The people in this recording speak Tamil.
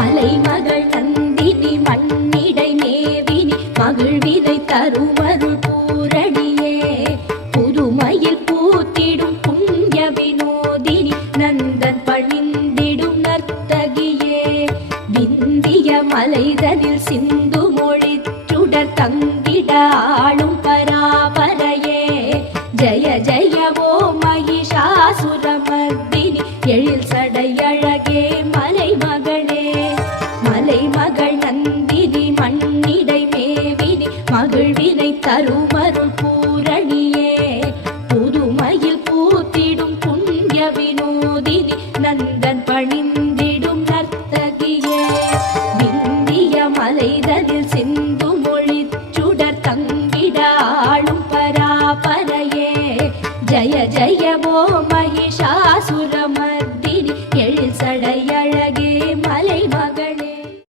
மலைமகள் நந்தினி மண்ணிடை மேவினி மகிழ்விதை தருவருள் பூரடியே புதுமையில் பூத்திடும் புண்ணிய வினோதினி நந்தன் பணிந்திடும் நர்த்தகியே. விந்திய மலைதனில் சிந்து மொழித்துடர் தங்கிட ஆளும் பராபரையே. ஜய ஜய ஓ மகள் நந்தினி மண்ணிடை மேவினி மகிழ்வினை தருமருள் பூரணியே. புதுமையில் பூத்திடும் புண்ணிய வினோதினி நந்தன் பணிந்திடும் நர்த்தகியே. இந்திய மலைதனில் சிந்து மொழி சுடர் தங்கிட பராபரையே. ஜய ஜய ஓ மகிஷா